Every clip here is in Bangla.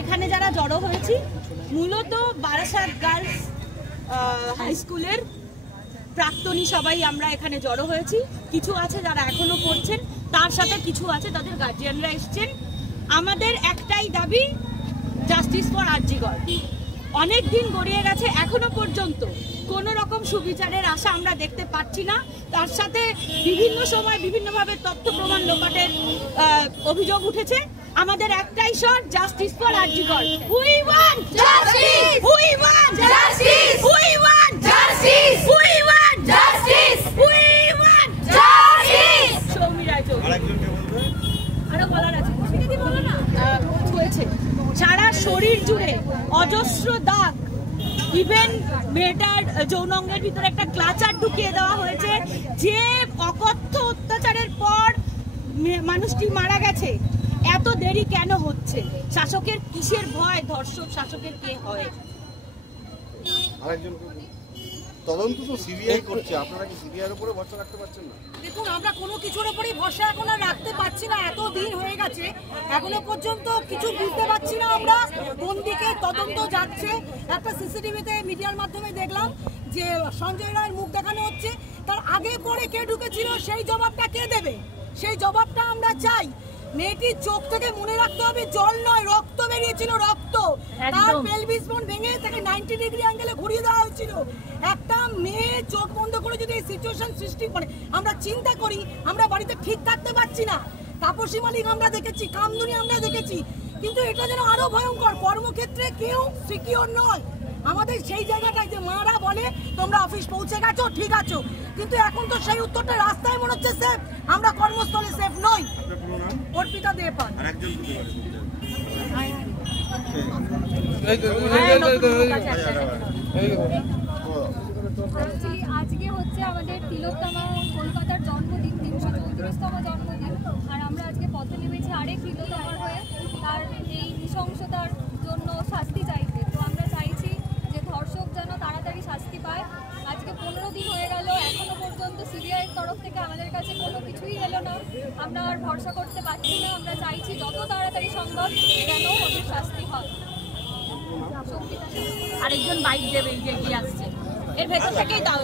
এখানে যারা জড়ো হয়েছি মূলত বারাসাত গার্লস হাই স্কুলের প্রাক্তনী সবাই আমরা এখানে জড়ো হয়েছি। কিছু আছে যারা এখনো পড়ছেন, তার সাথে কিছু আছে তাদের গার্জিয়ানরা এসছেন। আমাদের একটাই দাবি, জাস্টিস ফর আরজি কর। অনেক দিন গড়িয়ে গেছে, এখনো পর্যন্ত কোনো রকম সুবিচারের আশা আমরা দেখতে পাচ্ছি না। তার সাথে বিভিন্ন সময় বিভিন্নভাবে তথ্য প্রমাণ লোপাটের অভিযোগ উঠেছে। আমাদের একটাই short, justice for RG Kar. We want justice, we want justice, we want justice, we want justice, we want justice. Soumi Roychowdhury আরেকজনকে বলবে, আরো বলার আছে, দিদি বলো না। হয়েছে সারা শরীর জুড়ে অজস্র দাগ, ইভেন মেয়েটার যৌনাঙ্গের ভিতরে একটা ক্লাচার ঢুকিয়ে দেওয়া হয়েছে। যে অকথ্য অত্যাচারের পর মানুষটি মারা গেছে, এত দেরি কেন হচ্ছে? শাসকের কিসের ভয়? ধর্ষক শাসকের কে হয়? তদন্ত তো সিবিআই করছে, আপনারা কি সিবিআইয়ের উপরে ভরসা রাখতে পারছেন না? দেখুন, আমরা কোনো কিছুর উপরই ভরসা এখন আর রাখতে পারছি না। এত দিন হয়ে গেছে, এখনো পর্যন্ত কিছু বুঝতে পারছি না আমরা কোন দিকে তদন্ত যাচ্ছে। একটা সিসিটিভিতে মিডিয়ার মাধ্যমে দেখলাম যে সঞ্জয় রায়ের মুখ দেখানো হচ্ছে, তার আগে পরে কে ঢুকেছিল সেই জবাবটা কে দেবে? সেই জবাবটা আমরা চাই। মেয়েটির চোখ থেকে মনে রাখতে হবে জল নয়, রক্ত বেরিয়েছিল, রক্ত। তার পেলভিস বোন ভেঙে তাকে 90 ডিগ্রি অ্যাঙ্গেলে ঘুরিয়ে দেওয়া হয়েছিল। একটা মেয়ে চোখ বন্ধ করে যদি এই সিচুয়েশন সৃষ্টি করে, আমরা চিন্তা করি, আমরা বাড়িতে ঠিক থাকতে পারছি না। তাপসী মালিক আমরা দেখেছি, কামদুনি আমরা দেখেছি, কিন্তু এটা যেন আরো ভয়ঙ্কর। কর্মক্ষেত্রে কেউ সিকিউর নয়। আমাদের সেই জায়গাটায় যে মারা বলে তোমরা অফিস পৌঁছে গেছো, ঠিক আছো, কিন্তু এখন তো সেই উত্তরটা রাস্তায় মনে হচ্ছে সেফ, আমরা কর্মস্থলে সেফ নই। অর্পিতা দে পান আজকে হচ্ছে আমাদের তিলোত্তমা কলকাতার জন্মদিন, 334তম জন্মদিন। আর আমরা আজকে পথে নেমেছি আরেক তিলোত্তমার হয়ে, তার এই নৃশংসতার জন্য শাস্তি চাইতে। তো আমরা চাইছি যে ধর্ষক যেন তাড়াতাড়ি শাস্তি পায়। আজকে 15 দিন হয়ে গেল, এখনো পর্যন্ত সিবিআইয়ের তরফ থেকে আমাদের কাছে কোনো কিছুই এলো না। আমরা আর ভরসা করতে পারছি না। আমরা চাইছি যত তাড়াতাড়ি সম্ভব যেন ওদের শাস্তি হয়। আরেকজন বাইক দেবে, এই যে এগিয়ে আসছে, এর ভেতর থেকেই দাও,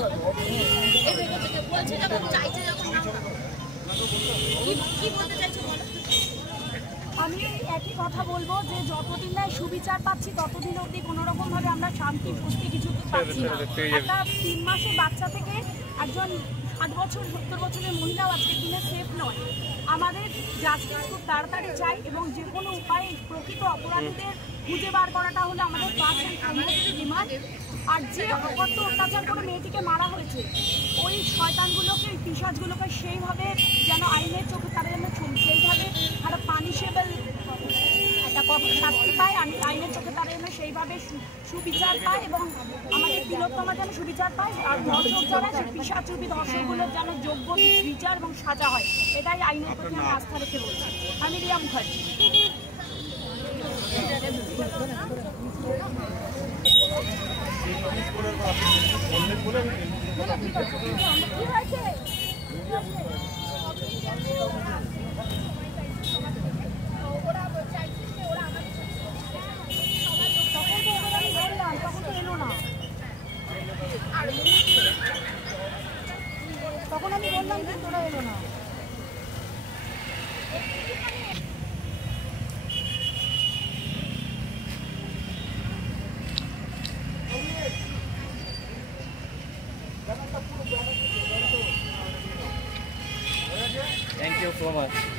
এর ভেতর থেকে বলছে যখন চাইছে, যখন কি বলতে চাইছো বলো। আমি একই কথা বলবো যে যতদিন না সুবিচার পাচ্ছি ততদিন অবধি কোনোরকমভাবে আমরা শান্তি পুষ্টি কিছু পাচ্ছি না। একটা 3 মাসের বাচ্চা থেকে একজন 60 বছর 70 বছরের মহিলাও আজকের দিনে সেফ নয়। আমাদের জাস্টিস খুব তাড়াতাড়ি চাই, এবং যে কোনো উপায়ে প্রকৃত অপরাধীদের খুঁজে বার করাটা হলো আমাদের ফার্স্ট অ্যান্ড ফরমোস্ট ডিমান্ড। আর যে অকথ্য অত্যাচার করে মেয়েটিকে মারা হয়েছে, ওই শয়তানগুলোকে, পিশাচগুলোকে সেইভাবে যেন আইনের চোখে তারা যেন সেইভাবে একটা পানিশেবল একটা কঠোর শাস্তি পায়, আইনের চোখে তারা যেন সেইভাবে সুবিচার পায়, এবং আমাদের তিলোত্তমা যেন সুবিচার পায়। আর ধর্ষক যারা, সেই পিশাচরূপী ধর্ষকগুলোর যেন যোগ্য বিচার এবং সাজা হয়, এটাই আইনের প্রতি আমি আস্থা রেখে বলছি। আমি রিয়া মুখার্জি। তখন আমি বললাম যে তোরা এলো না। Thank you so much.